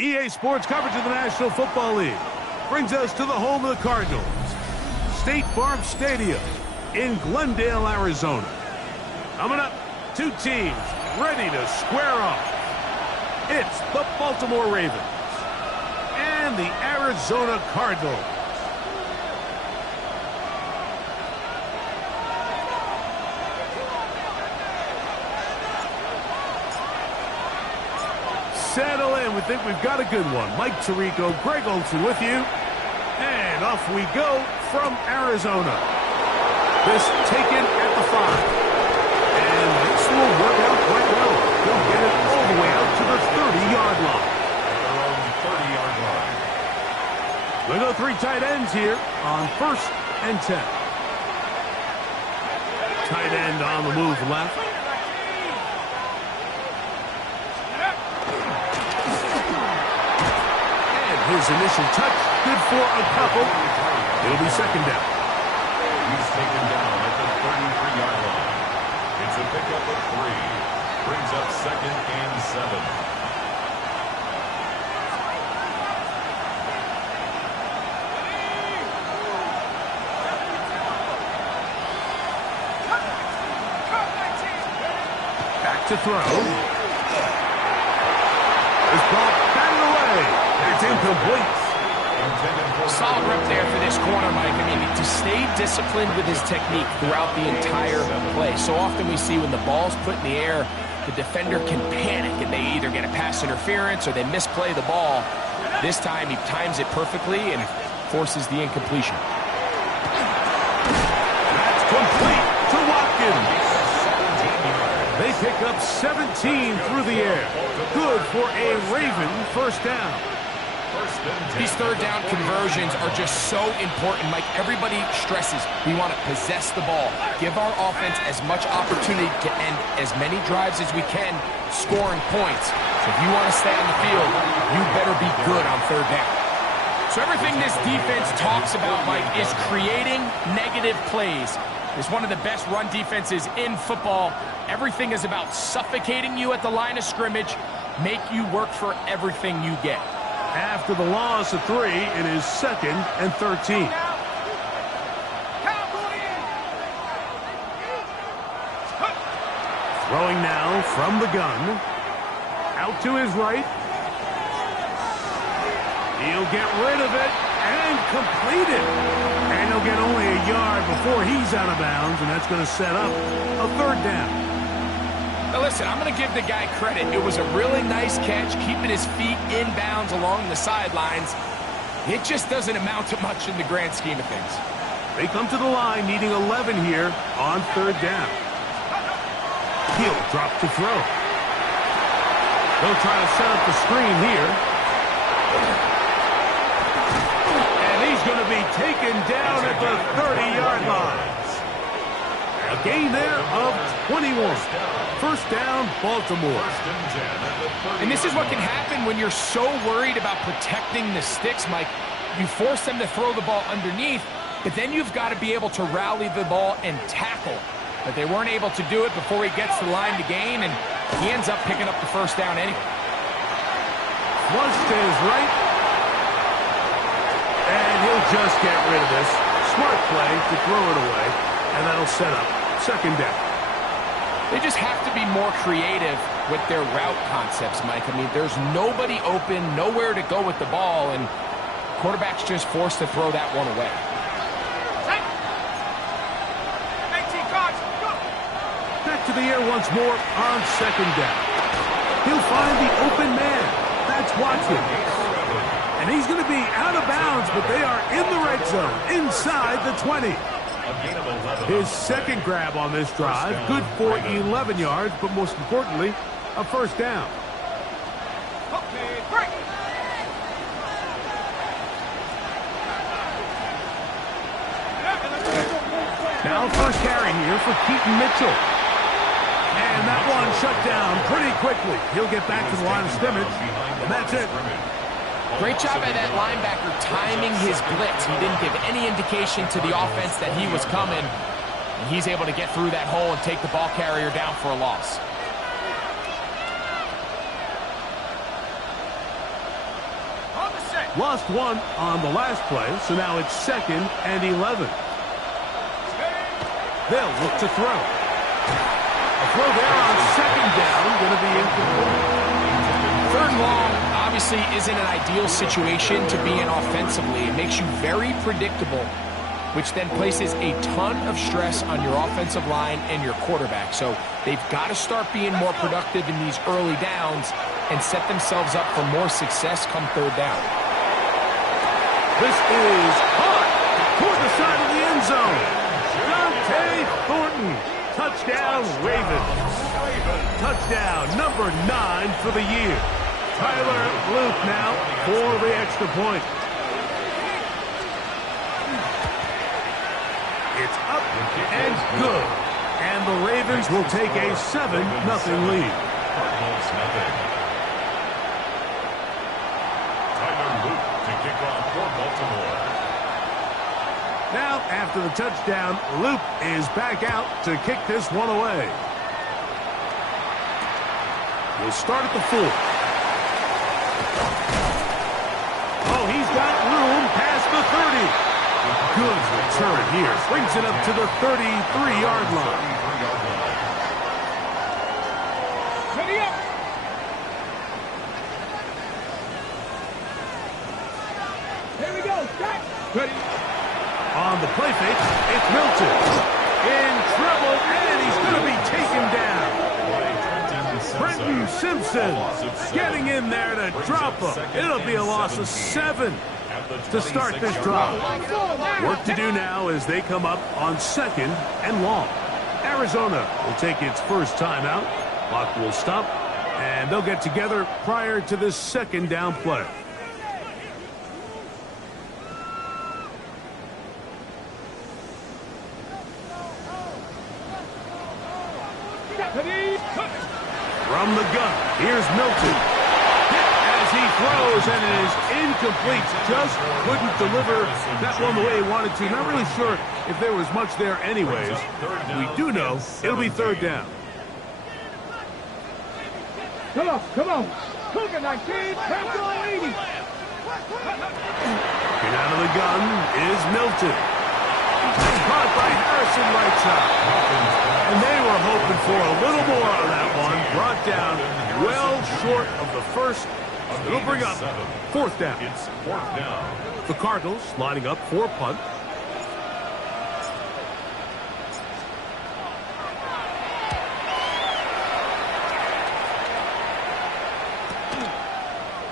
EA Sports coverage of the National Football League brings us to the home of the Cardinals, State Farm Stadium in Glendale, Arizona. Coming up, two teams ready to square off. It's the Baltimore Ravens and the Arizona Cardinals. Settle in. We think we've got a good one. Mike Tirico, Greg Olson with you. And off we go from Arizona. This taken at the 5. And this will work out quite well. They'll get it all the way out to the 30-yard line. Their own 30-yard line. We'll go 3 tight ends here on 1st and 10. Tight end on the move left. His initial touch, good for a couple. It'll be 2nd down. He's taken down at the 33-yard line. It's a pickup of 3. Brings up 2nd and 7. Back to throw. This ball batted away. It's incomplete. Solid rep there for this corner, Mike. I mean, to stay disciplined with his technique throughout the entire play. So often we see when the ball's put in the air, the defender can panic and they either get a pass interference or they misplay the ball. This time he times it perfectly and forces the incompletion. That's complete to Watkins. They pick up 17 through the air. Good for a Raven 1st down. These 3rd down conversions are just so important, Mike. Everybody stresses we want to possess the ball, give our offense as much opportunity to end as many drives as we can, scoring points. So if you want to stay on the field, you better be good on 3rd down. So everything this defense talks about, Mike, is creating negative plays. It's one of the best run defenses in football. Everything is about suffocating you at the line of scrimmage, make you work for everything you get. After the loss of 3, it is 2nd and 13. Throwing now from the gun. Out to his right. He'll get rid of it and complete it. And he'll get only a yard before he's out of bounds, and that's going to set up a 3rd down. Now listen, I'm going to give the guy credit. It was a really nice catch, keeping his feet in bounds along the sidelines. It just doesn't amount to much in the grand scheme of things. They come to the line needing 11 here on 3rd down. He'll drop to throw. They'll try to set up the screen here. And he's going to be taken down at the 30-yard line. A gain there of 21. 1st down, Baltimore. And this is what can happen when you're so worried about protecting the sticks, Mike. You force them to throw the ball underneath, but then you've got to be able to rally the ball and tackle. But they weren't able to do it before he gets the line to gain, and he ends up picking up the 1st down anyway. Flush to his right. And he'll just get rid of this. Smart play to throw it away, and that'll set up 2nd down. They just have to be more creative with their route concepts, Mike. I mean, there's nobody open, nowhere to go with the ball, and quarterback's just forced to throw that one away. Back to the air once more on 2nd down. He'll find the open man. Watkins. And he's going to be out of bounds, but they are in the red zone, inside the 20. His second grab on this drive, good for 11 yards, but most importantly, a first down. Now first carry here for Keaton Mitchell. And that one shut down pretty quickly. He'll get back to the line of scrimmage, and that's it. Great job by that linebacker timing his blitz. He didn't give any indication to the offense that he was coming. And he's able to get through that hole and take the ball carrier down for a loss. Lost one on the last play, so now it's 2nd and 11. They'll look to throw. A throw there on 2nd down, going to be incomplete. 3rd and long obviously isn't an ideal situation to be in offensively. It makes you very predictable, which then places a ton of stress on your offensive line and your quarterback. So they've got to start being more productive in these early downs and set themselves up for more success come 3rd down. This is hot toward the side of the end zone. Dante Thornton. Touchdown, Ravens. Touchdown, number 9 for the year. Tyler Luke now for the extra point. It's up and good. And the Ravens will take a 7-0 lead. Now, after the touchdown, Luke is back out to kick this one away. We'll start at the 4. Oh, he's got room past the 30. Good return here. Brings it up to the 33-yard line. Ready up. Here we go. Ready. On the play fake, it's Milton. In trouble, and he's going to be taken down. Brenton Simpson getting in there to drop him. It'll be a loss of 7 to start this drive. Work to do now as they come up on 2nd and long. Arizona will take its first timeout. Clock will stop, and they'll get together prior to this 2nd down play. From the gun, here's Milton. Hit as he throws, and it is incomplete. Just couldn't deliver that one the way he wanted to. Not really sure if there was much there anyways. We do know it'll be 3rd down. Come on. Cougar 19, Capital 80. Get out of the gun is Milton. Caught by Harrison right side. And they were hoping for a little more on that one. Brought down well short of the first. It'll bring up 4th down. It's 4th down. The Cardinals lining up for a punt.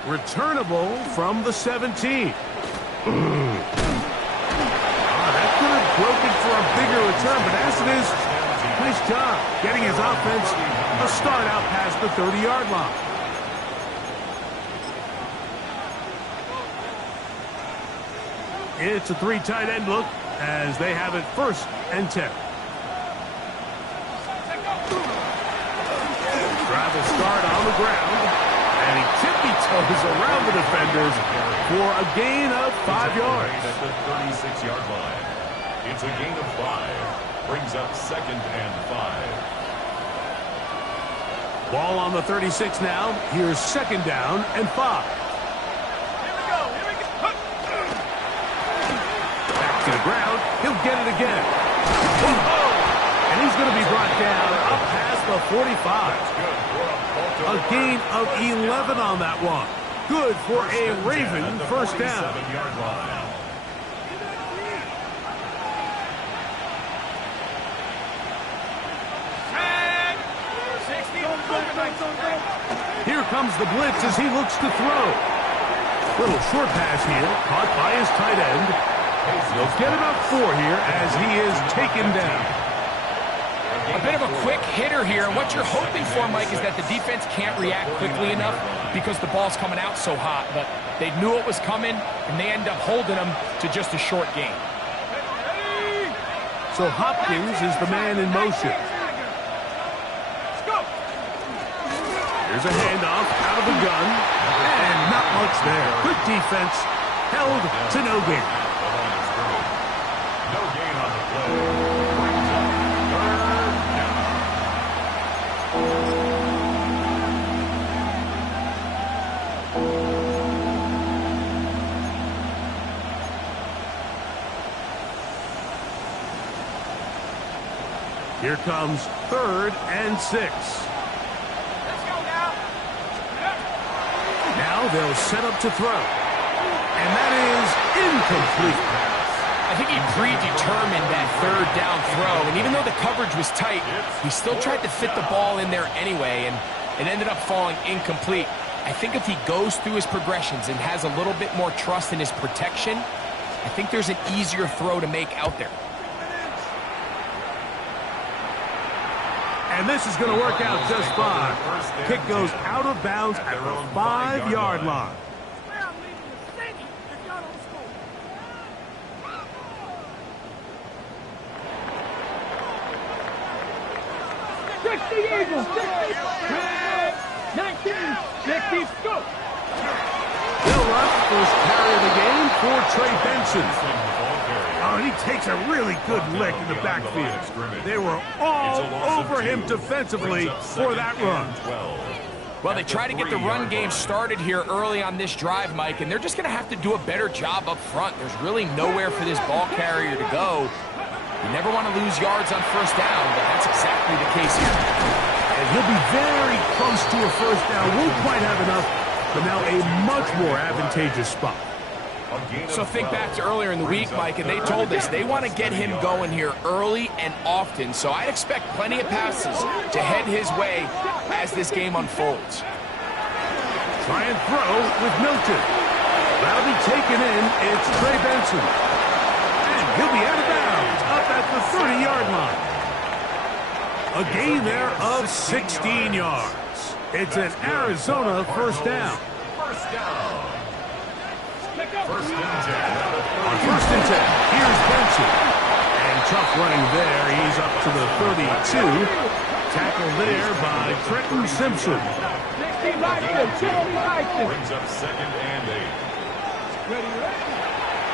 Returnable from the 17. That could have broken for a bigger return, but as it is, nice job getting his offense a start out past the 30-yard line. It's a 3 tight end look as they have it 1st and 10. Drive will start on the ground, and he tippy-toes around the defenders for a gain of 5 yards. At the 36-yard line. It's a gain of 5. Brings up 2nd and 5. Ball on the 36 now. Here's 2nd down and 5. Back to the ground. He'll get it again. And he's going to be brought down up past the 45. A gain of 11 on that one. Good for a Raven first down. Here comes the blitz as he looks to throw. Little short pass here, caught by his tight end. He'll get about 4 here as he is taken down. A bit of a quick hitter here, and what you're hoping for, Mike, is that the defense can't react quickly enough because the ball's coming out so hot. But they knew it was coming, and they end up holding them to just a short gain. So Hopkins is the man in motion. Here's a handoff out of the gun, and not much there. Good defense, held to no gain. No gain on the play. Brings up 3rd down. Here comes 3rd and 6. Now they'll set up to throw. And that is incomplete. I think he predetermined that 3rd down throw, and even though the coverage was tight, he still tried to fit the ball in there anyway, and it ended up falling incomplete. I think if he goes through his progressions and has a little bit more trust in his protection, I think there's an easier throw to make out there. And this is going to work out just fine. Kick goes out of bounds at the 5-yard line. 60 Eagles, 19, 60, go. Bill Rush, first carry of the game for Trey Benson. Oh, and he takes a really good lick in the backfield. They were all over him defensively for that run. Well, they try to get the run game started here early on this drive, Mike, and they're just going to have to do a better job up front. There's really nowhere for this ball carrier to go. You never want to lose yards on first down, but that's exactly the case here. And he'll be very close to a first down. Won't quite have enough, but now a much more advantageous spot. So think back to earlier in the week, Mike, and they told us they want to get him going here early and often. So I'd expect plenty of passes to head his way as this game unfolds. Try and throw with Milton. That'll be taken in. It's Trey Benson. And he'll be out of bounds up at the 30-yard line. A gain there of 16 yards. It's an Arizona first down. First down. First and 10. On 1st and 10, here's Benson. And tough running there. He's up to the 32. Tackled there by Trenton Simpson. Brings up 2nd and 8.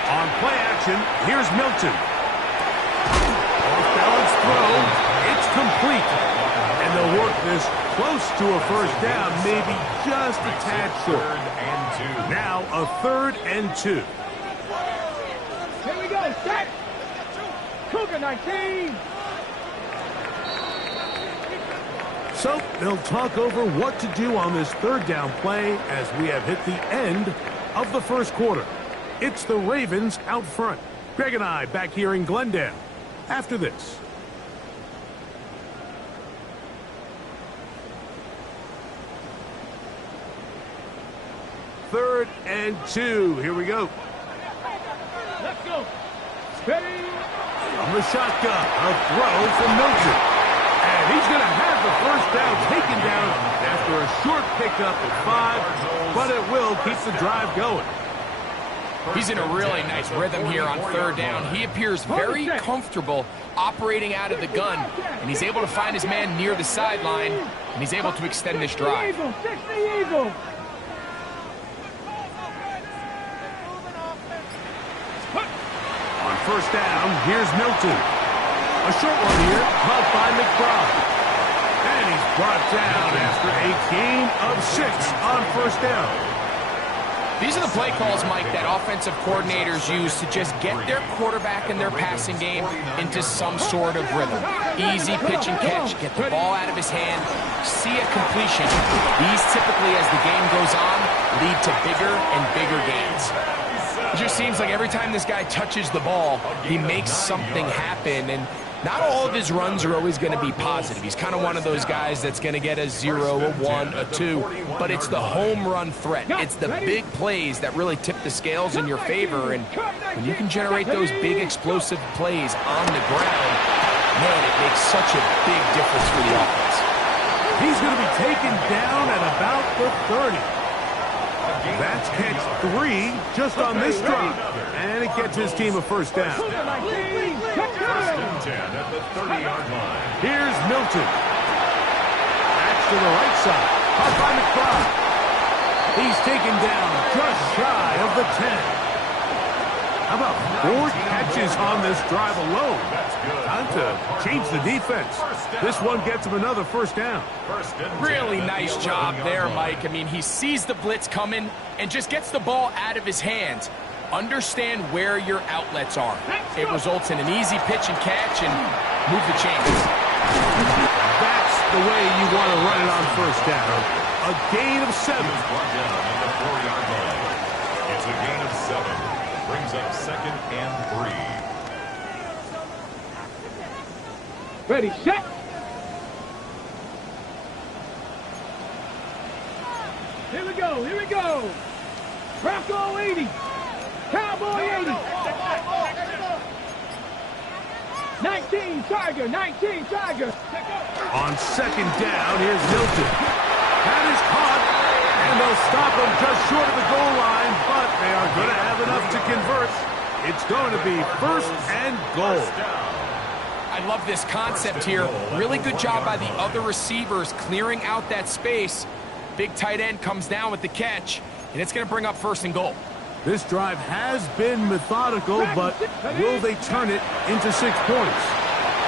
On play action, here's Milton. Off-balance throw. It's complete. And they'll work this close to a first down, maybe just a tad short. 3rd and 2. Now a 3rd and 2. Here we go, set. Cougar 19. So they'll talk over what to do on this 3rd down play as we have hit the end of the first quarter. It's the Ravens out front. Greg and I back here in Glendale after this. Third and 2. Here we go. Let's go. Ready. From the shotgun, a throw from Milton. And he's going to have the first down taken down after a short pickup at 5, but it will keep the drive going. He's in a really nice rhythm here on 3rd down. He appears very comfortable operating out of the gun, and he's able to find his man near the sideline, and he's able to extend this drive. 60 Eagles. On first down, here's Milton. A short one here, caught by McBride. And he's brought down after a gain of 6 on first down. These are the play calls, Mike, that offensive coordinators use to just get their quarterback and their passing game into some sort of rhythm. Easy pitch and catch, get the ball out of his hand, see a completion. These typically, as the game goes on, lead to bigger and bigger gains. It just seems like every time this guy touches the ball, he makes something happen, and Not all of his runs are always going to be positive. He's kind of one of those guys that's going to get a 0, a 1, a 2, but it's the home run threat. It's the big plays that really tip the scales in your favor, and when you can generate those big explosive plays on the ground, man, it makes such a big difference for the offense. He's going to be taken down at about the 30. That's catch 3 just on this drive, and it gets his team a first down. First and 10 at the 30-yard line. Here's Milton. That's to the right side. Caught by McBride. He's taken down just shy of the 10. How about 4 catches on this drive alone? Time to change the defense. This one gets him another first down. Really nice job there, Mike. I mean, he sees the blitz coming and just gets the ball out of his hands. Understand where your outlets are. It results in an easy pitch and catch and move the chains. That's the way you want to run it on first down. A gain of 7. Brought down at the 4-yard line. It's a gain of 7. Brings up 2nd and 3. Ready, set. Here we go, here we go. Bronco 80. Cowboy 80. 19 Tiger, 19 Tiger. On second down, here's Milton. That is caught, and they'll stop him just short of the goal line, but they are going to have enough to convert. It's going to be 1st and goal. I love this concept here. Really good job by the other receivers clearing out that space. Big tight end comes down with the catch, and it's going to bring up 1st and goal. This drive has been methodical, but will they turn it into 6 points?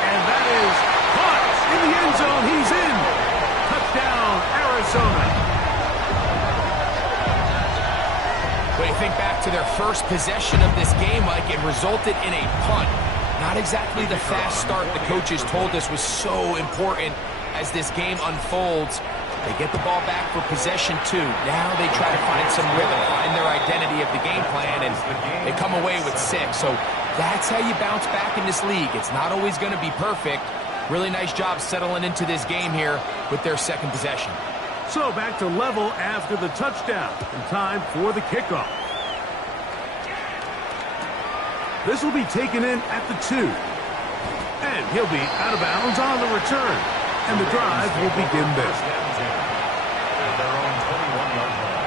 And that is caught in the end zone. He's in. Touchdown, Arizona. When you think back to their first possession of this game, Mike, it resulted in a punt. Not exactly the fast start the coaches told us was so important as this game unfolds. They get the ball back for possession 2. Now they try to find some rhythm, find their identity of the game plan, and they come away with 6. So that's how you bounce back in this league. It's not always going to be perfect. Really nice job settling into this game here with their 2nd possession. So back to level after the touchdown, and time for the kickoff. This will be taken in at the 2. And he'll be out of bounds on the return. And the drive will begin there. At their own 21-yard line.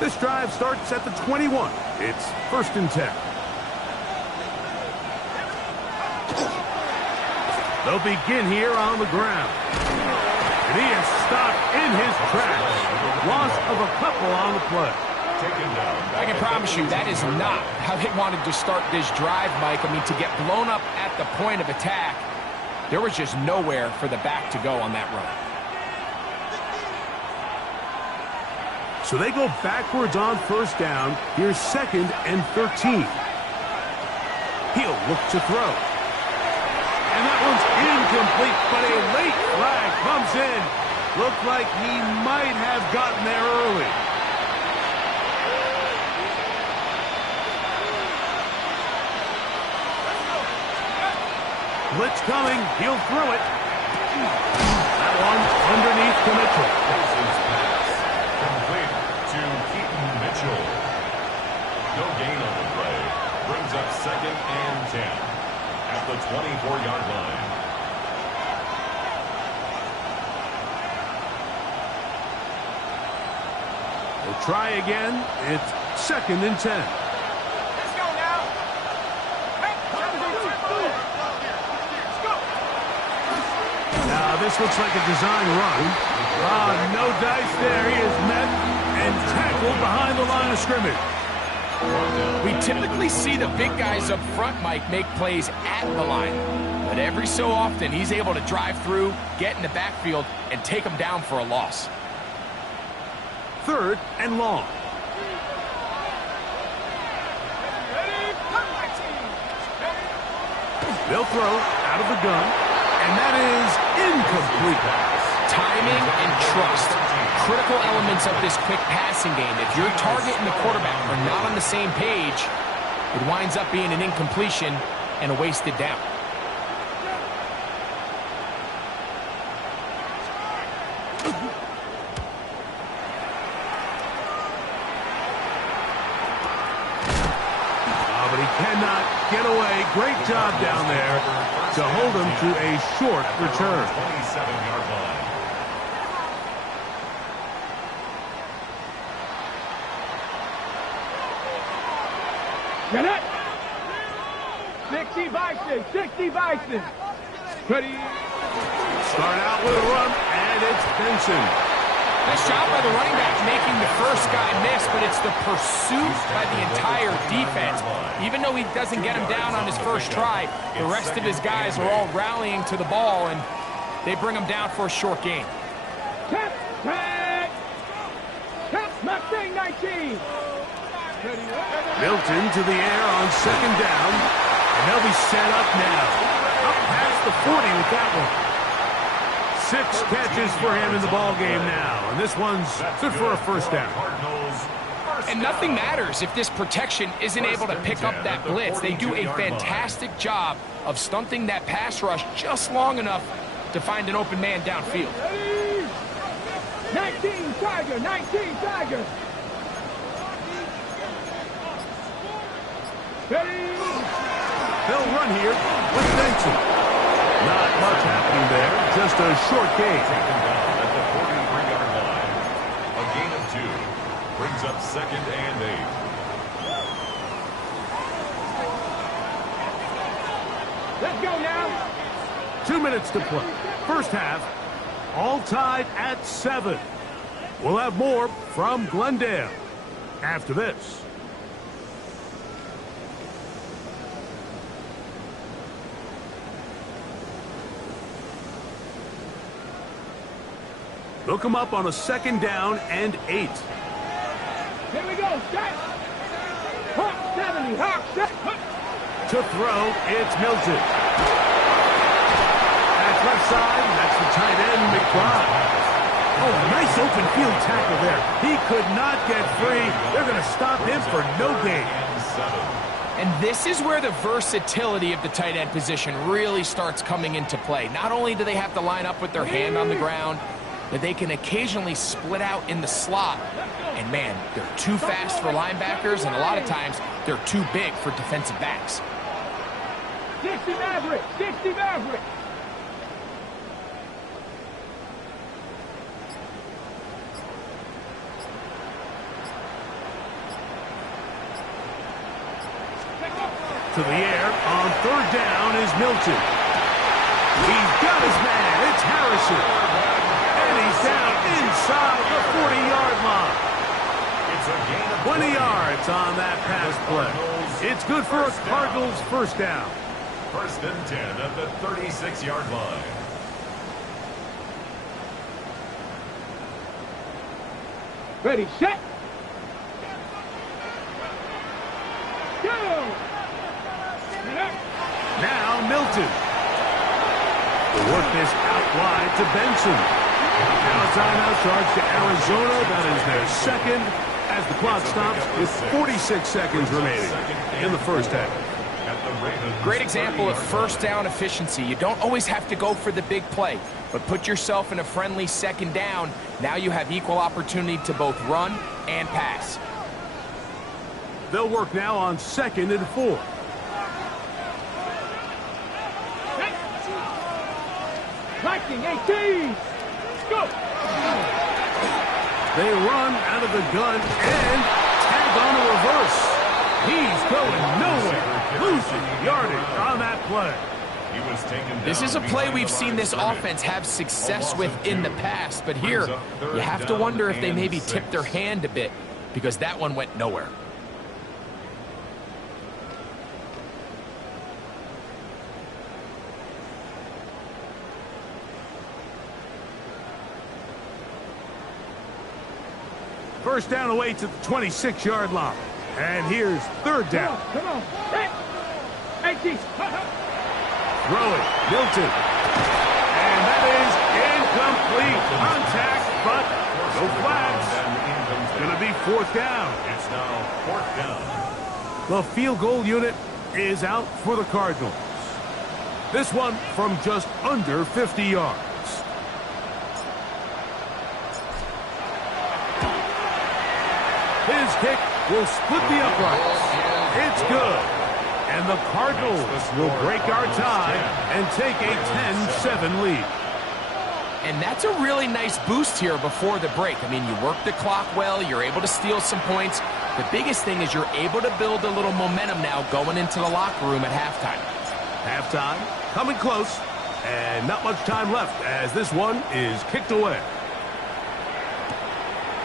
This drive starts at the 21. It's 1st and 10. They'll begin here on the ground. And he is stopped in his tracks. Loss of a couple on the play. I can promise you that is not how they wanted to start this drive, Mike. I mean, to get blown up at the point of attack, there was just nowhere for the back to go on that run. So they go backwards on 1st down. Here's 2nd and 13. He'll look to throw. And that one's incomplete, but a late flag comes in. Looked like he might have gotten there early. Blitz coming. He'll throw it. That one underneath to Mitchell. Complete to Keaton Mitchell. No gain on the play. Brings up 2nd and 10 at the 24-yard line. They'll try again. It's 2nd and 10. Let's go now. Now this looks like a design run. No dice there. He is met and tackled behind the line of scrimmage. We typically see the big guys up front, Mike, make plays at the line. But every so often, he's able to drive through, get in the backfield, and take them down for a loss. 3rd and long. They'll throw out of the gun, and that is incomplete. Timing and trust, critical elements of this quick passing game. If your target and the quarterback are not on the same page, it winds up being an incompletion and a wasted down. But he cannot get away. Great job down there to hold him to a short return. 27-yard line. Get it! 60 Bison, 60 Bison. Ready? Start out with a run, and it's Benson. Nice job by the running back making the first guy miss, but it's the pursuit by the entire defense. Even though he doesn't get him down on his first try, the rest of his guys are all rallying to the ball, and they bring him down for a short gain. Tap, tag. Tap, Mustang 19. Milton to the air on second down, and they'll be set up now. Up past the 40 with that one. 6 catches for him in the ball game now, and this one's good for a first down. And nothing matters if this protection isn't able to pick up that blitz. They do a fantastic job of stunting that pass rush just long enough to find an open man downfield. 19 Tiger, 19 Tiger. Ready? They'll run here with Benson. Not much happening there, just a short gain. Taken down at the 43-yard line. A gain of 2. Brings up second and 8. Let's go now. 2 minutes to play. First half, all tied at 7. We'll have more from Glendale after this. They'll come up on a second down and 8. Here we go. Set. Hawk 70. Hawk set. To throw, it's Milton. That's left side. That's the tight end, McBride. Oh, nice open field tackle there. He could not get free. They're going to stop him for no gain. And this is where the versatility of the tight end position really starts coming into play. Not only do they have to line up with their hand on the ground, but they can occasionally split out in the slot. And man, they're too fast for linebackers, and a lot of times they're too big for defensive backs. 60 Maverick, 60 Maverick. To the air on third down is Milton. He's got his man. It's Harrison. And he's down inside the 40-yard line. It's a gain of 20 yards on that pass play. It's good for a Cardinals first down. First and 10 at the 36-yard line. Ready, set. Go. Now Milton. They'll work this out wide to Benson. Now a timeout charge to Arizona. That is their second as the clock stops with 46 seconds remaining in the first half. Great example of first down efficiency. You don't always have to go for the big play, but put yourself in a friendly second down. Now you have equal opportunity to both run and pass. They'll work now on second and 4. Liking 18. Go. They run out of the gun and tag on a reverse. He's going nowhere. Losing yardage on that play. This is a play we've seen this offense have success with in the past, but here you have to wonder if they maybe tipped their hand a bit because that one went nowhere. First down away to the 26-yard line. And here's third down. Come on. Hey. 18. Throw it. Milton. And that is Incomplete. Contact, but no flags. It's going to be fourth down. It's now fourth down. The field goal unit is out for the Cardinals. This one from just under 50 yards. His kick will split the uprights. It's good. And the Cardinals will break our tie and take a 10-7 lead. And that's a really nice boost here before the break. I mean, you work the clock well, you're able to steal some points. The biggest thing is you're able to build a little momentum now going into the locker room at halftime. Halftime, coming close, and not much time left as this one is kicked away.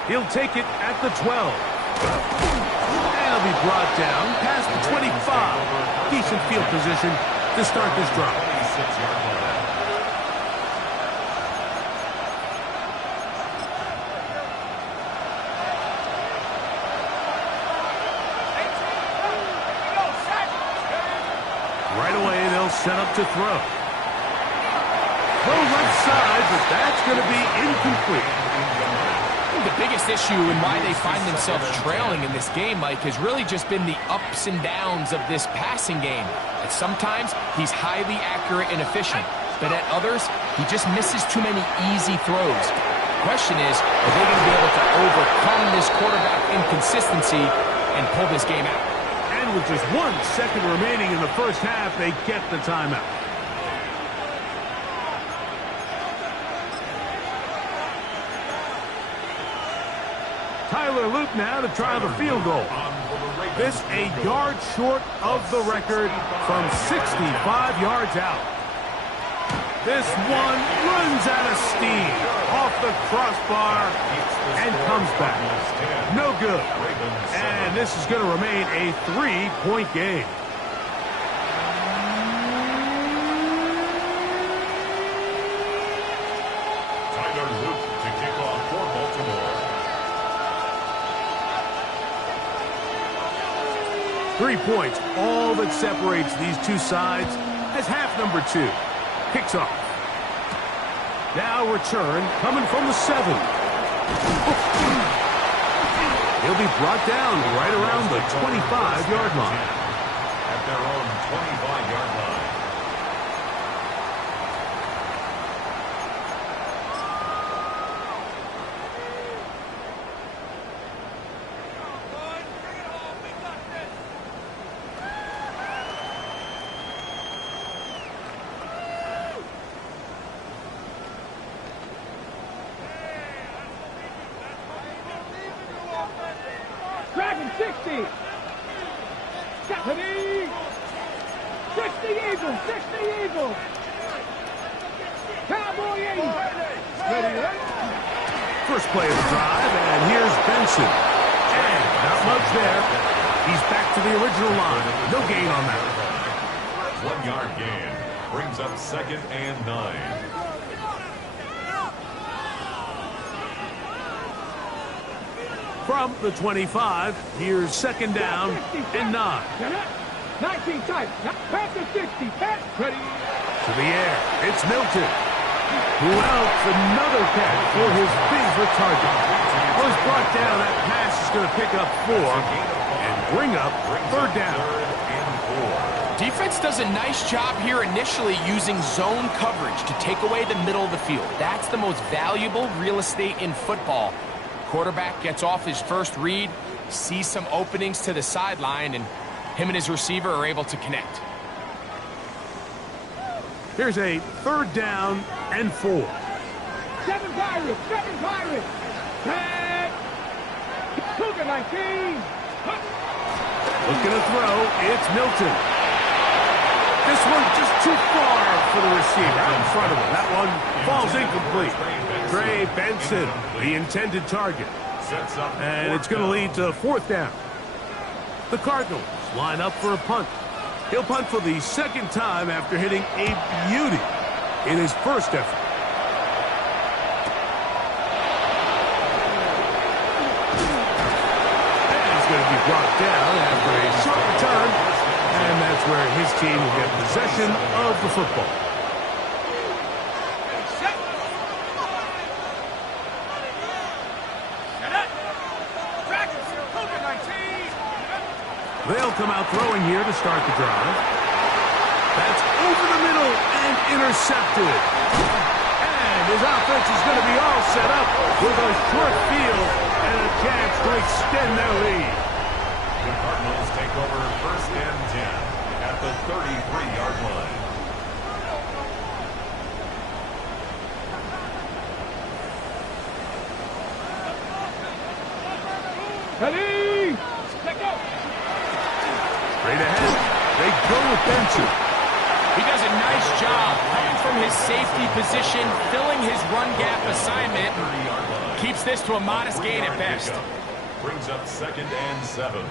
He'll take it at the 12. And he'll be brought down past the 25. Decent field position to start this drive. 26-yard line. Right away, they'll set up to throw. Throw left side, but that's going to be incomplete. The biggest issue and why they find themselves trailing in this game, Mike, has really just been the ups and downs of this passing game. And sometimes he's highly accurate and efficient, but at others, he just misses too many easy throws. The question is, are they going to be able to overcome this quarterback inconsistency and pull this game out? And with just 1 second remaining in the first half, they get the timeout. Tyler Luke now to try the field goal. This a yard short of the record from 65 yards out. This one runs out of steam off the crossbar and comes back. No good. And this is going to remain a 3-point game. Tyler Luke to kick off for Baltimore. 3 points, all that separates these two sides as half number 2 kicks off. Now return coming from the 7. He'll be brought down right around the 25-yard line. At their own 25-yard line. Dragon 60. Stephanie. 60 Eagles. 60 Eagles. Cowboy 80. Ready, right? First play of the drive, and here's Benson. And not much there. He's back to the original line. No gain on that. 1 yard gain. Brings up 2nd and 9. From the 25, here's 2nd down and 9. 19 tight. Pass to 60. Pass. Ready. To the air, it's Milton. Who else? Another catch for his favorite target. Was brought down. That pass is going to pick up 4 and bring up 3rd down. Defense does a nice job here initially using zone coverage to take away the middle of the field. That's the most valuable real estate in football. Quarterback gets off his first read, sees some openings to the sideline, and him and his receiver are able to connect. Here's a 3rd down and 4. 7 Pirates. 7 Pirates. Tag. Cougar 19. Looking to throw, it's Milton. This one's just too far for the receiver out in front of him. That one falls incomplete. Trey Benson, the intended target. And it's going to lead to 4th down. The Cardinals line up for a punt. He'll punt for the 2nd time after hitting a beauty in his first effort. And he's going to be brought down after a short return. And that's where his team will get possession of the football. come out throwing here to start the drive. That's over the middle and intercepted. And his offense is going to be all set up with a short field and a chance to extend their lead. The Cardinals take over 1st and 10 at the 33-yard line. Ready? Straight ahead, they go with Benson. He does a nice job coming from his safety position, filling his run gap assignment. Keeps this to a modest gain at best. Brings up 2nd and 7.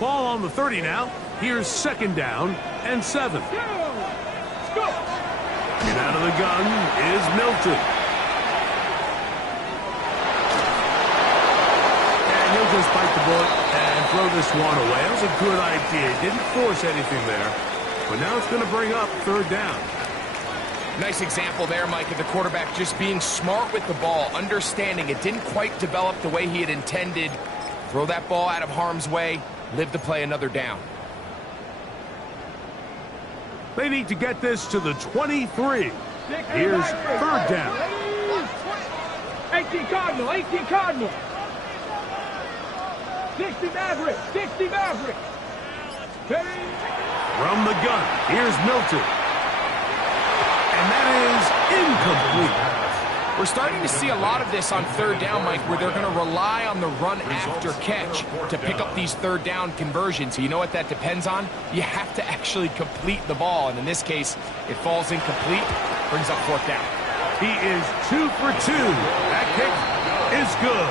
Ball on the 30 now. Here's 2nd down and 7. Let's go. Get out of the gun is Milton. And he'll just bite the bullet and throw this one away. That was a good idea. Didn't force anything there. But now it's going to bring up 3rd down. Nice example there, Mike, of the quarterback just being smart with the ball, understanding it didn't quite develop the way he had intended. Throw that ball out of harm's way, live to play another down. They need to get this to the 23. Here's 3rd down. 18 Cardinal, 18 Cardinal. 60 Maverick, 60 Maverick. From the gun, here's Milton. And that is incomplete. We're starting to see a lot of this on 3rd down, Mike, where they're going to rely on the run after catch to pick up these 3rd down conversions. So you know what that depends on? You have to actually complete the ball. And in this case, it falls incomplete, brings up 4th down. He is 2 for 2. That kick is good.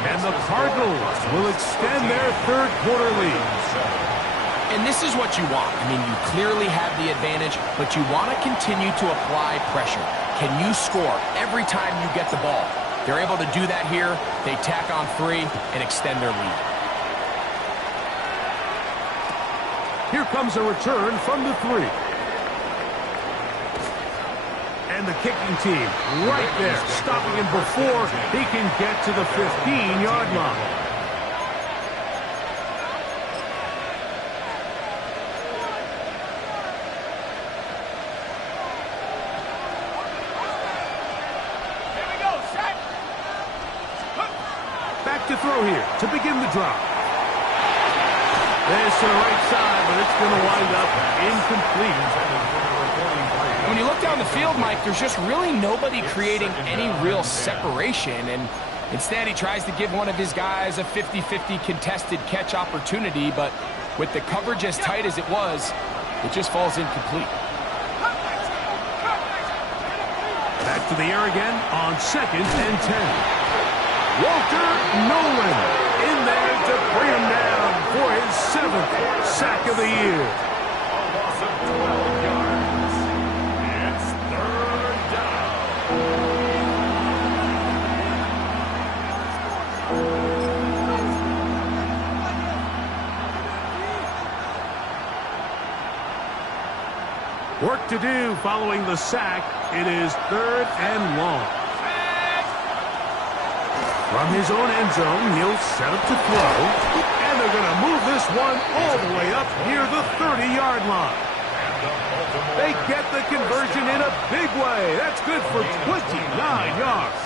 And the Cardinals will extend their 3rd quarter lead. And this is what you want. I mean, you clearly have the advantage, but you want to continue to apply pressure. Can you score every time you get the ball? They're able to do that here. They tack on 3 and extend their lead. Here comes a return from the 3. And the kicking team right there, stopping him before he can get to the 15-yard line. Back to throw here to begin the drive. There's to the right side, but it's going to wind up incomplete. When you look down the field, Mike, there's just really nobody creating any real separation, and instead he tries to give one of his guys a 50-50 contested catch opportunity, but with the coverage as tight as it was, it just falls incomplete. Back to the air again on 2nd and 10. Walter Nolan in there to bring him down for his 7th sack of the year. A loss of 12 yards. It's 3rd down. Work to do following the sack. It is 3rd and long. From his own end zone, he'll set up to throw. And they're going to move this one all the way up near the 30-yard line. They get the conversion in a big way. That's good for 29 yards.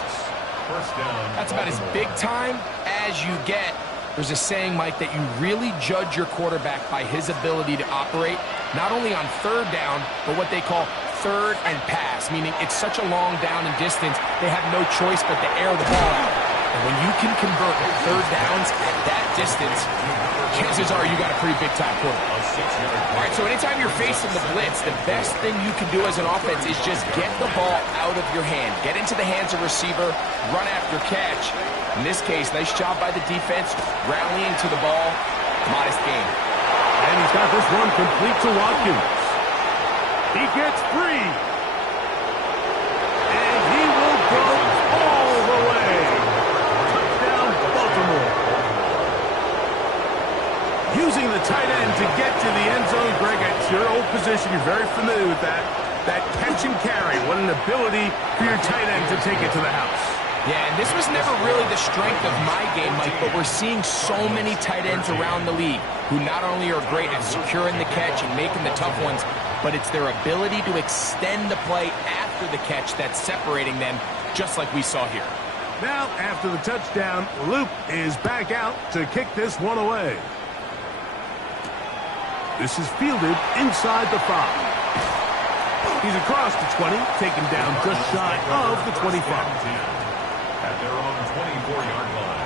That's about as big time as you get. There's a saying, Mike, that you really judge your quarterback by his ability to operate, not only on 3rd down, but what they call 3rd and pass, meaning it's such a long down and distance, they have no choice but to air the ball out. And when you can convert 3rd downs at that distance, chances are you got a pretty big-time quarterback. All right, so anytime you're facing the blitz, the best thing you can do as an offense is just get the ball out of your hand. Get into the hands of receiver, run after catch. In this case, nice job by the defense, rallying to the ball. Modest gain. And he's got this one complete to Watkins. He gets free. And he will go all the way. Touchdown, Baltimore. Using the tight end to get to the end zone, Greg, at your old position, you're very familiar with that. That catch and carry, what an ability for your tight end to take it to the house. Yeah, and this was never really the strength of my game, Mike, but we're seeing so many tight ends around the league who not only are great at securing the catch and making the tough ones, but it's their ability to extend the play after the catch that's separating them, just like we saw here. Now, after the touchdown, Luke is back out to kick this one away. This is fielded inside the 5. He's across the 20, taken down just shy of the 25. At their own 24-yard line.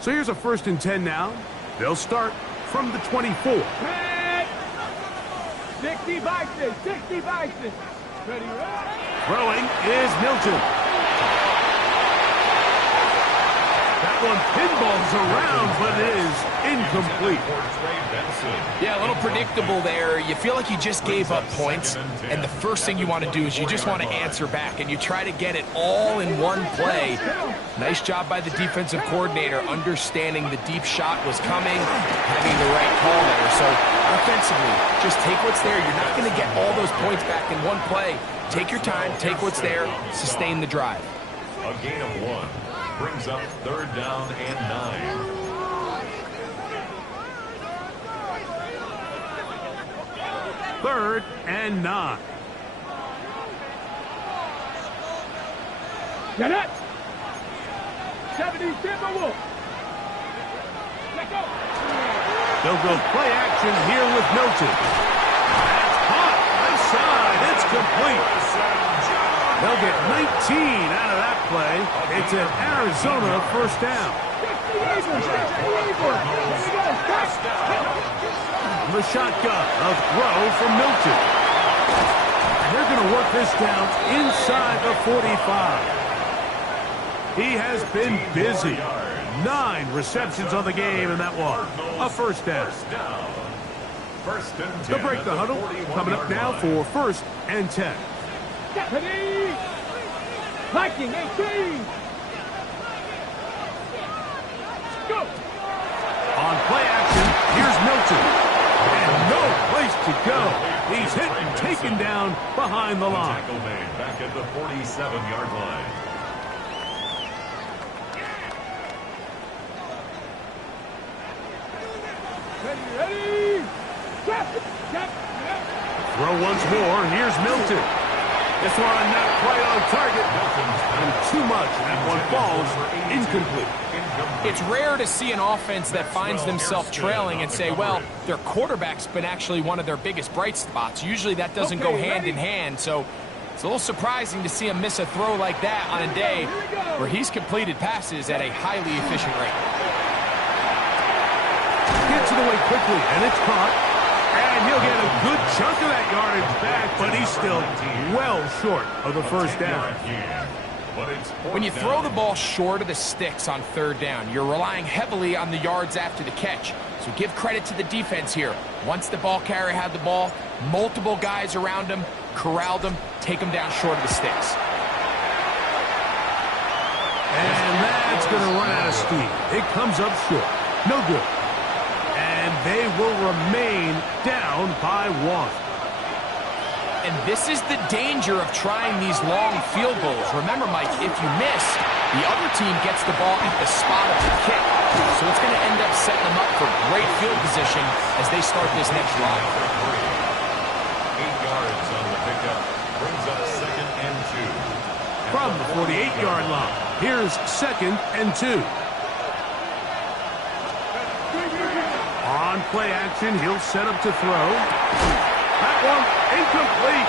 So here's a 1st and 10 now. They'll start from the 24. 60 Bison, 60 Bison. Ready, Throwing is Milton. That one pinballs around, but it is incomplete. Yeah, a little predictable there. You feel like you just gave up points, and the first thing you want to do is you just want to answer back, and you try to get it all in one play. Nice job by the defensive coordinator understanding the deep shot was coming, having the right call there. So offensively, just take what's there. You're not going to get all those points back in one play. Take your time, take what's there, sustain the drive. A gain of 1 brings up 3rd down and 9. Third and 9. Get it! 70 Timberwolves. Let go. They'll go play action here with Milton. That's hot. Left side. It's complete. They'll get 19 out of that play. It's an Arizona 1st down. The shotgun, a throw from Milton. And they're going to work this down inside the 45. He has been busy. 9 receptions on the game, and that one, a 1st down. They'll break the huddle. Coming up now for 1st and 10. Ready! Viking 18! Go! On play action, here's Milton. And no place to go. He's hit and taken down behind the line. Tackle made back at the 47-yard line. Ready! Throw once more. Here's Milton. This one not quite on target. And too much. That one falls incomplete. It's rare to see an offense that finds themselves trailing and say, well, their quarterback's been actually one of their biggest bright spots. Usually that doesn't go hand in hand, so it's a little surprising to see him miss a throw like that on a day where he's completed passes at a highly efficient rate. Gets it away quickly, and it's caught. And he'll get a good chunk of that yardage back, but he's still well short of the 1st down. When you throw the ball short of the sticks on 3rd down, you're relying heavily on the yards after the catch. So give credit to the defense here. Once the ball carrier had the ball, multiple guys around him, corralled him, take him down short of the sticks. And that's going to run out of steam. It comes up short. No good. And they will remain down by 1. And this is the danger of trying these long field goals. Remember, Mike, if you miss, the other team gets the ball at the spot of the kick. So it's going to end up setting them up for great field position as they start this next drive. 8 yards on the pickup. Brings up 2nd and 2. From the 48-yard line, here's 2nd and 2. On play action, he'll set up to throw. That one, incomplete.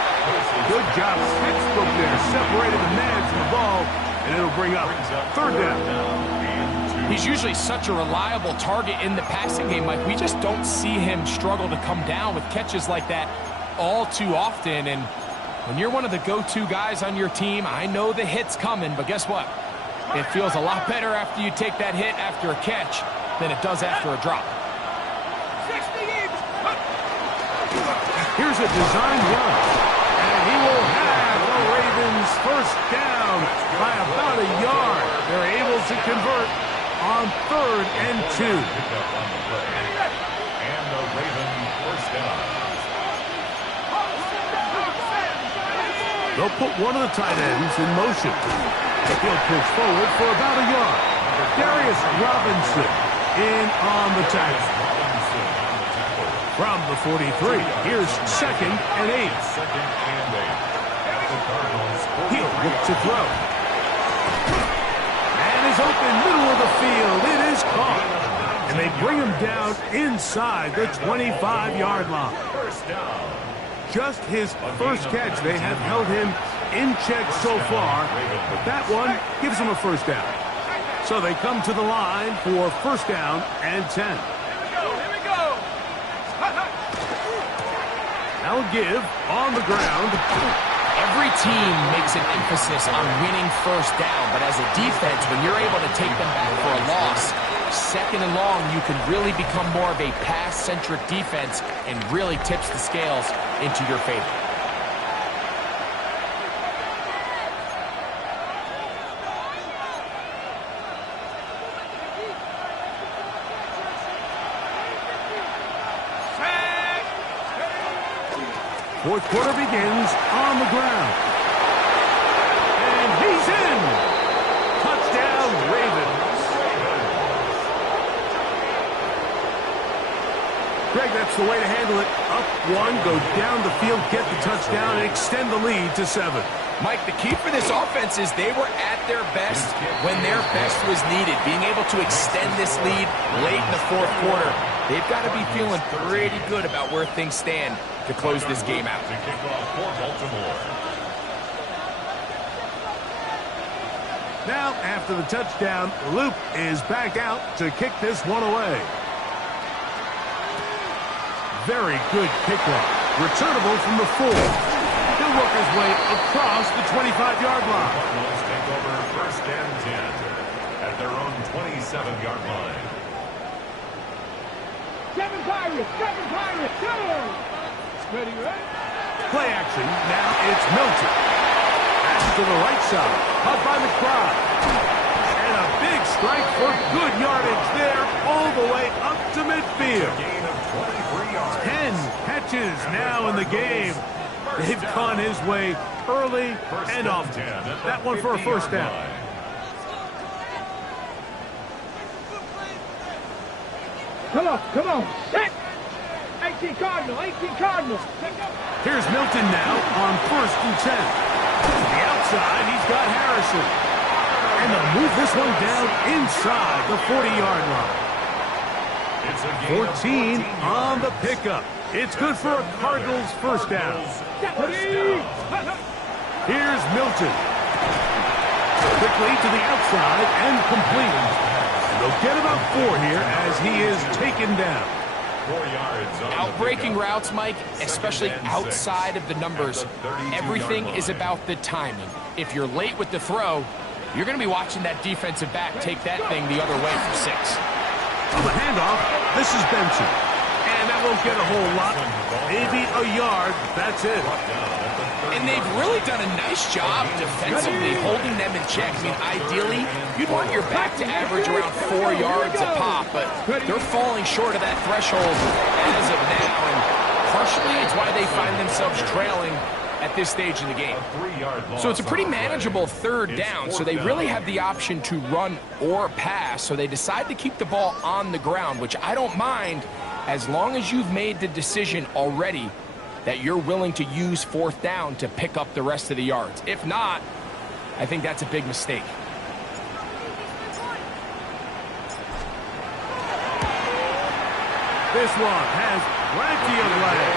Good job, textbook there. Separated the man from the ball, and it'll bring up 3rd down. He's usually such a reliable target in the passing game, Mike. We just don't see him struggle to come down with catches like that all too often. And when you're one of the go-to guys on your team, I know the hit's coming, but guess what? It feels a lot better after you take that hit after a catch than it does after a drop. Here's a design run, and he will have the Ravens is first down by about a yard. They're able to convert on 3rd and 2. And the Ravens first down. They'll put one of the tight ends in motion. He'll push forward for about a yard. Darius Robinson in on the tackle. From the 43, here's 2nd and 8. Second and 8. At the Cardinals. He'll look to throw. And is open middle of the field. It is caught. And they bring him down inside the 25-yard line. First down. Just his first catch. They have held him in check so far, but that one gives him a first down. So they come to the line for first down and 10. Here we go. Now give on the ground. Every team makes an emphasis on winning first down, but as a defense, when you're able to take them back for a loss, 2nd and long, you can really become more of a pass-centric defense and really tips the scales into your favor. Fourth quarter begins on the ground. And he's in. Touchdown, Ravens. Greg, that's the way to handle it. Up one, go down the field, get the touchdown, and extend the lead to 7. Mike, the key for this offense is they were at their best when their best was needed. Being able to extend this lead late in the fourth quarter, they've got to be feeling pretty good about where things stand to close this game out. To kick off for Baltimore. Now, after the touchdown, Luke is back out to kick this one away. Very good kickoff. Returnable from the 4. He'll work his way across the 25-yard line. Cardinals take over first and 10 at their own 27-yard line. 7 Pirates, go! Ready, right? Play action. Now it's Milton. Back to the right side. Caught by McBride. And a big strike for good yardage there all the way up to midfield. Gain of 23 yards. 10 catches now in the game. They've gone his way early and often. That one for a first down. Come on. Set. 18 Cardinal. Here's Milton now on 1st and 10. To the outside, he's got Harrison. And they'll move this one down inside the 40-yard line. 14 on the pickup. It's good for a Cardinals first down. Here's Milton. Quickly to the outside and complete. They'll get about 4 here as he is taken down. 4 yards on Outbreaking routes, Mike, especially outside of the numbers, everything is about the timing. If you're late with the throw, you're going to be watching that defensive back take that thing the other way for 6. On the handoff, this is Benson. And that won't get a whole lot. Maybe a yard. That's it. And they've really done a nice job defensively holding them in check. I mean, ideally, you'd want your back to average around 4 yards a pop, but they're falling short of that threshold as of now. And partially, it's why they find themselves trailing at this stage in the game. So it's a pretty manageable 3rd down, so they really have the option to run or pass, so they decide to keep the ball on the ground, which I don't mind as long as you've made the decision already that you're willing to use 4th down to pick up the rest of the yards. If not, I think that's a big mistake. This one has plenty of leg.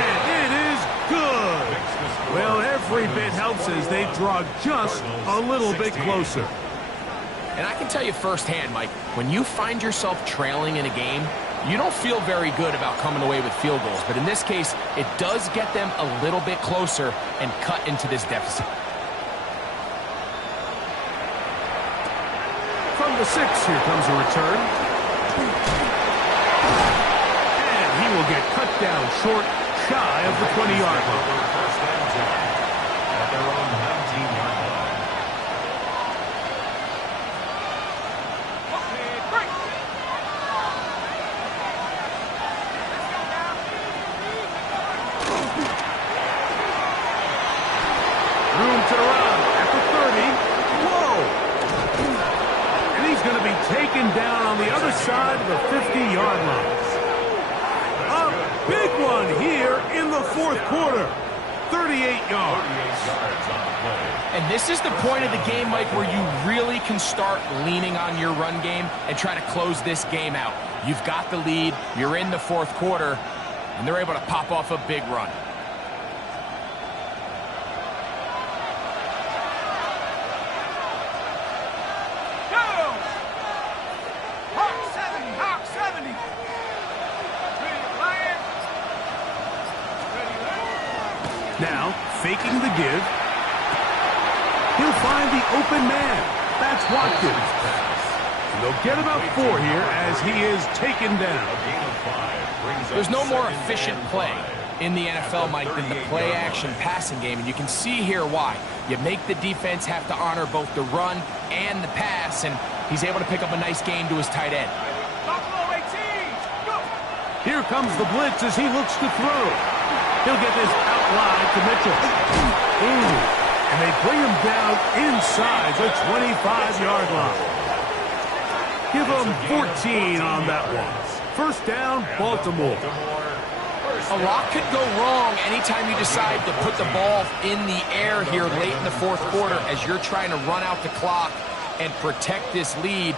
And it is good. Well, every bit helps as they draw just a little bit closer. And I can tell you firsthand, Mike, when you find yourself trailing in a game, you don't feel very good about coming away with field goals. But in this case, it does get them a little bit closer and cut into this deficit. From the 6, here comes a return. And he will get cut down short, shy of the 20-yard line. First and 10 at their own taken down on the other side of the 50-yard line. A big one here in the fourth quarter. 38 yards. And this is the point of the game, Mike, where you really can start leaning on your run game and try to close this game out. You've got the lead, you're in the fourth quarter, and they're able to pop off a big run. Now, faking the give. He'll find the open man. That's Watkins. And they'll get about 4 here as he is taken down. There's no more efficient play in the NFL, Mike, than the play-action passing game, and you can see here why. You make the defense have to honor both the run and the pass, and he's able to pick up a nice gain to his tight end. Here comes the blitz as he looks to throw. He'll get this out wide to Mitchell. Ooh, and they bring him down inside the 25-yard line. Give him 14 on that one. First down, Baltimore. A lot could go wrong anytime you decide to put the ball in the air here late in the fourth quarter as you're trying to run out the clock and protect this lead.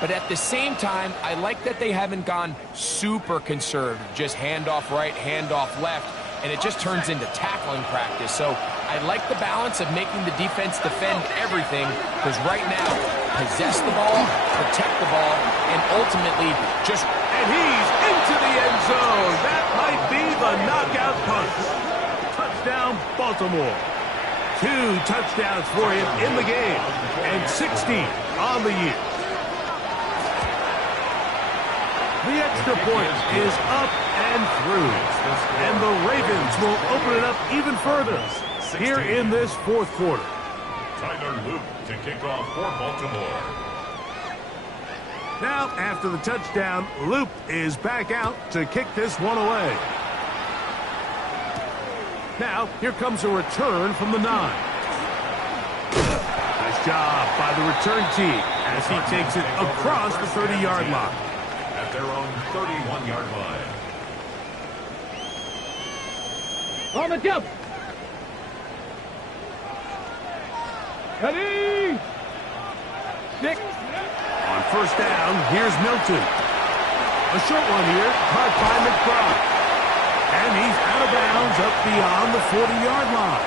But at the same time, I like that they haven't gone super conservative. Just handoff right, handoff left, and it just turns into tackling practice. So I like the balance of making the defense defend everything, because right now, possess the ball, protect the ball, and ultimately just... And he's into the end zone. That might be the knockout punch. Touchdown, Baltimore. 2 touchdowns for him in the game, and 16 on the year. The extra point is up and through, and the Ravens will open it up even further here in this fourth quarter. Tyler Luke to kick off for Baltimore. Now, after the touchdown, Luke is back out to kick this one away. Now, here comes a return from the 9. Nice job by the return team as he takes it across the 30-yard line. At their own 31-yard line. On the jump. Ready. 6. On first down, here's Milton. A short one here, caught by McBride. And he's out of bounds up beyond the 40-yard line.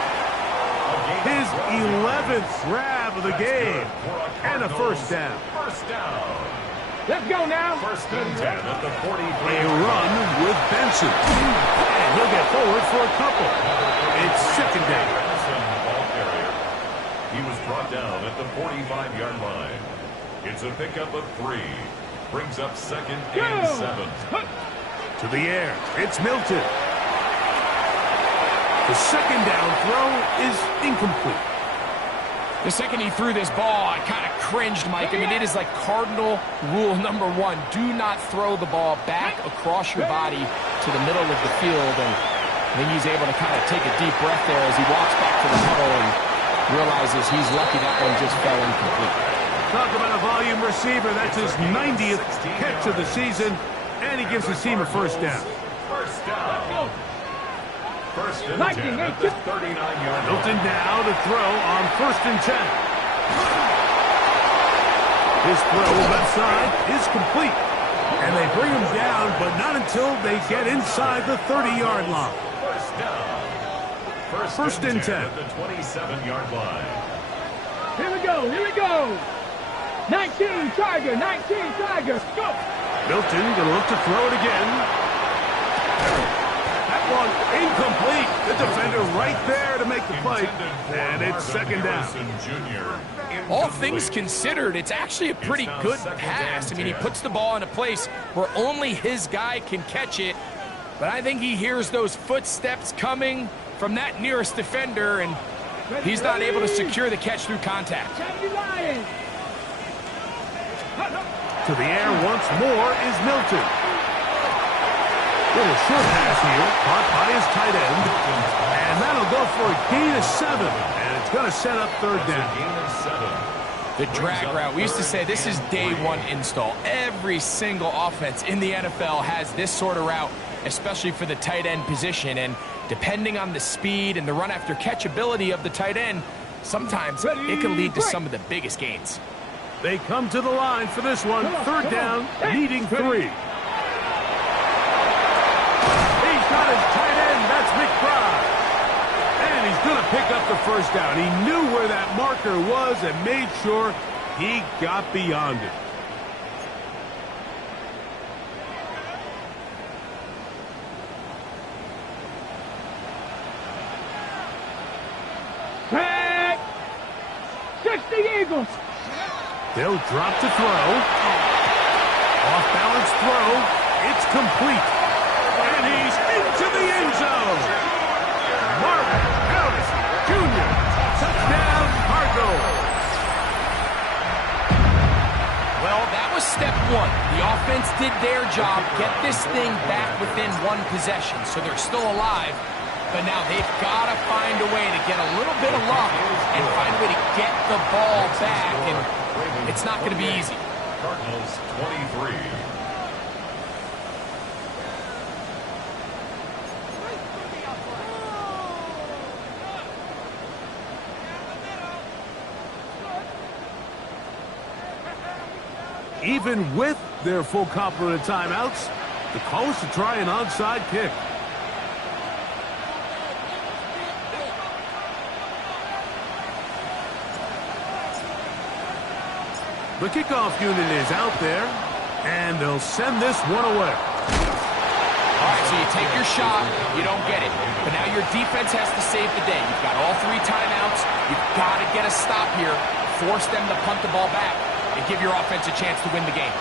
His 11th grab of the game. And a first down. First down. Let's go now. First and 10 at the 43. A run with Benson. And he'll get forward for a couple. It's second down. He was brought down at the 45-yard line. It's a pickup of 3. Brings up second and 7. To the air. It's Milton. The second down throw is incomplete. The second he threw this ball, I kind of cringed, Mike. I mean, it is like cardinal rule number 1. Do not throw the ball back across your body to the middle of the field. And I think he's able to kind of take a deep breath there as he walks back to the huddle and realizes he's lucky that one just fell incomplete. Talk about a volume receiver. That's his 90th catch of the season. And he gives his team a first down. First down. First and 10 at the 39-yard line. Milton now to throw on first and 10. His throw left side is complete. And they bring him down, but not until they get inside the 30-yard line. First down. First and 10 at the 27-yard line. Here we go. Here we go. 19 Tiger. 19 Tiger. Go. Milton going to look to throw it again. That one incomplete. The defender right there to make the play. And it's second down. All things considered, it's actually a pretty good pass. I mean, he puts the ball in a place where only his guy can catch it. But I think he hears those footsteps coming from that nearest defender, and he's not able to secure the catch through contact. To the air once more is Milton. Little short pass here, caught by his tight end. And that'll go for a gain of 7. And it's going to set up third down. Gain of 7. The drag route. We used to say this is day one install. Every single offense in the NFL has this sort of route, especially for the tight end position. And depending on the speed and the run after catch ability of the tight end, sometimes it can lead to some of the biggest gains. They come to the line for this one. Third down, needing 3. He's got his tight end. That's McBride. And he's going to pick up the first down. He knew where that marker was and made sure he got beyond it. Back. 60 Eagles. They'll drop to throw. Off-balance throw. It's complete. And he's into the end zone. Marvin Harris Jr. Touchdown, Cardinal. Well, that was step one. The offense did their job, get this thing back within one possession, so they're still alive. But now they've got to find a way to get a little bit of luck and find a way to get the ball back, and it's not going to be easy. Cardinals 23. Even with their full complement of timeouts, the call is to try an onside kick. The kickoff unit is out there, and they'll send this one away. All right, so you take your shot, you don't get it. But now your defense has to save the day. You've got all 3 timeouts. You've got to get a stop here, force them to punt the ball back, and give your offense a chance to win the game.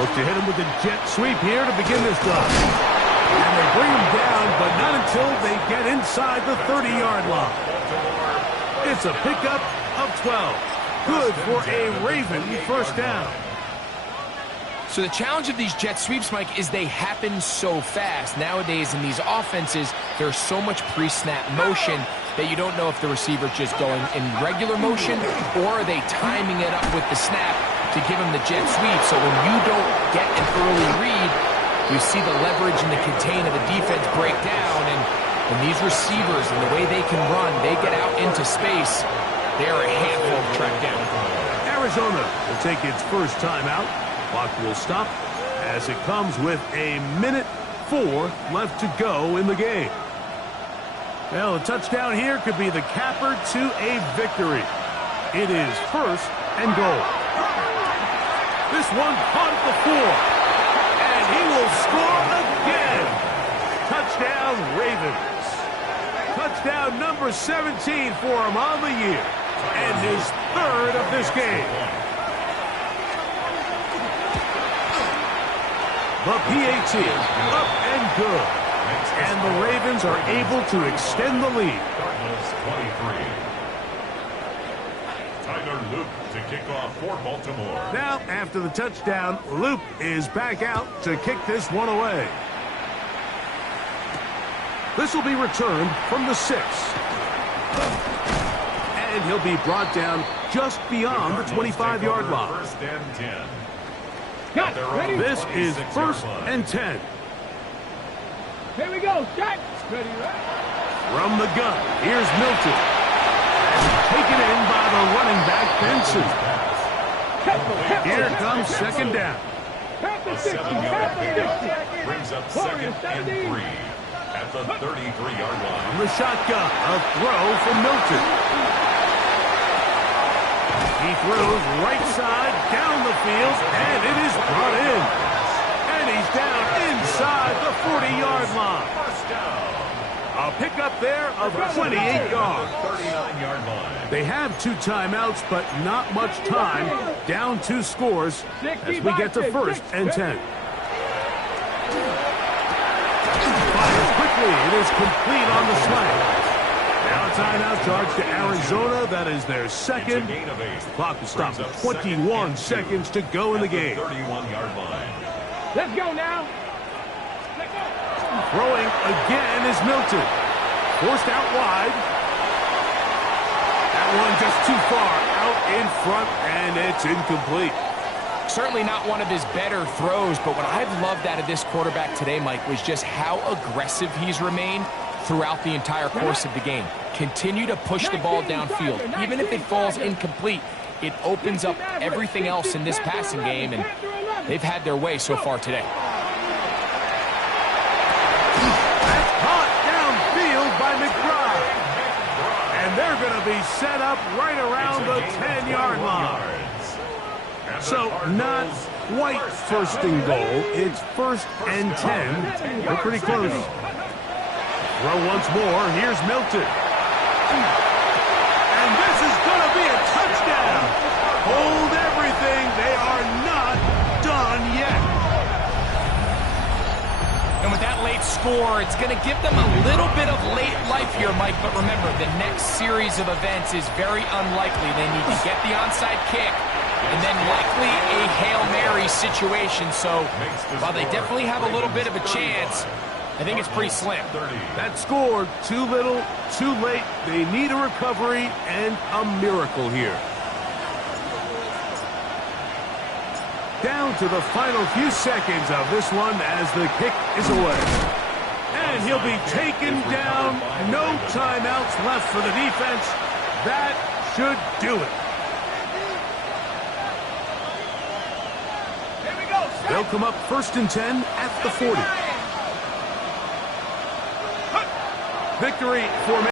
Look to hit him with a jet sweep here to begin this drive. And they bring him down, but not until they get inside the 30-yard line. It's a pickup of 12. Good for a Raven first down. So the challenge of these jet sweeps, Mike, is they happen so fast. Nowadays in these offenses, there's so much pre-snap motion that you don't know if the receiver's just going in regular motion or are they timing it up with the snap to give him the jet sweep. So when you don't get an early read, you see the leverage and the contain of the defense break down. And these receivers and the way they can run, they get out into space. They're a handful to track down. Arizona will take its first timeout. Clock will stop as it comes with a minute 4 left to go in the game. Well, a touchdown here could be the capper to a victory. It is first and goal. This one caught at the 4. And he will score again. Touchdown, Ravens. Touchdown number 17 for him on the year. And his 3rd of this game. The PAT up and good. And the Ravens are able to extend the lead. Cardinals 23. Tyler Luke to kick off for Baltimore. Now, after the touchdown, Luke is back out to kick this one away. This will be returned from the 6. And he'll be brought down just beyond the 25-yard line. First and 10. This is first and 10. Here we go. Shot. Ready, right? From the gun, here's Milton. Taken in by the running back, Benson. Here comes second down. A 7-yard pickup brings up second and 3 at the 33-yard line. From the shotgun, a throw from Milton. He throws right side down the field, and it is brought in. And he's down inside the 40-yard line. First down. A pickup there of 28 yards. 39-yard line. They have 2 timeouts, but not much time. Down 2 scores as we get to first and 10. Fires quickly. It is complete on the slant. Now a timeout charge to Arizona. That is their second. Gain of 8. Clock will stop at 21 seconds to go in the game. 31-yard line. Let's go now. Throwing again is Milton. Forced out wide. That one just too far out in front, and it's incomplete. Certainly not one of his better throws, but what I've loved out of this quarterback today, Mike, was just how aggressive he's remained throughout the entire course of the game. Continue to push the ball downfield. Even if it falls incomplete, it opens up everything else in this passing game, and they've had their way so far today. That's caught downfield by McBride. And they're going to be set up right around the 10-yard line. So not quite first and goal. It's 1st and 10. They're pretty close. Throw once more. Here's Milton. And this is going to be a touchdown. Hold everything. They are not done yet. And with that late score, it's going to give them a little bit of late life here, Mike. But remember, the next series of events is very unlikely. They need to get the onside kick and then likely a Hail Mary situation. So while they definitely have a little bit of a chance, I think it's pretty slim. That score, too little, too late. They need a recovery and a miracle here. Down to the final few seconds of this one as the kick is away. And he'll be taken down. No timeouts left for the defense. That should do it. They'll come up 1st and 10 at the 40. Victory for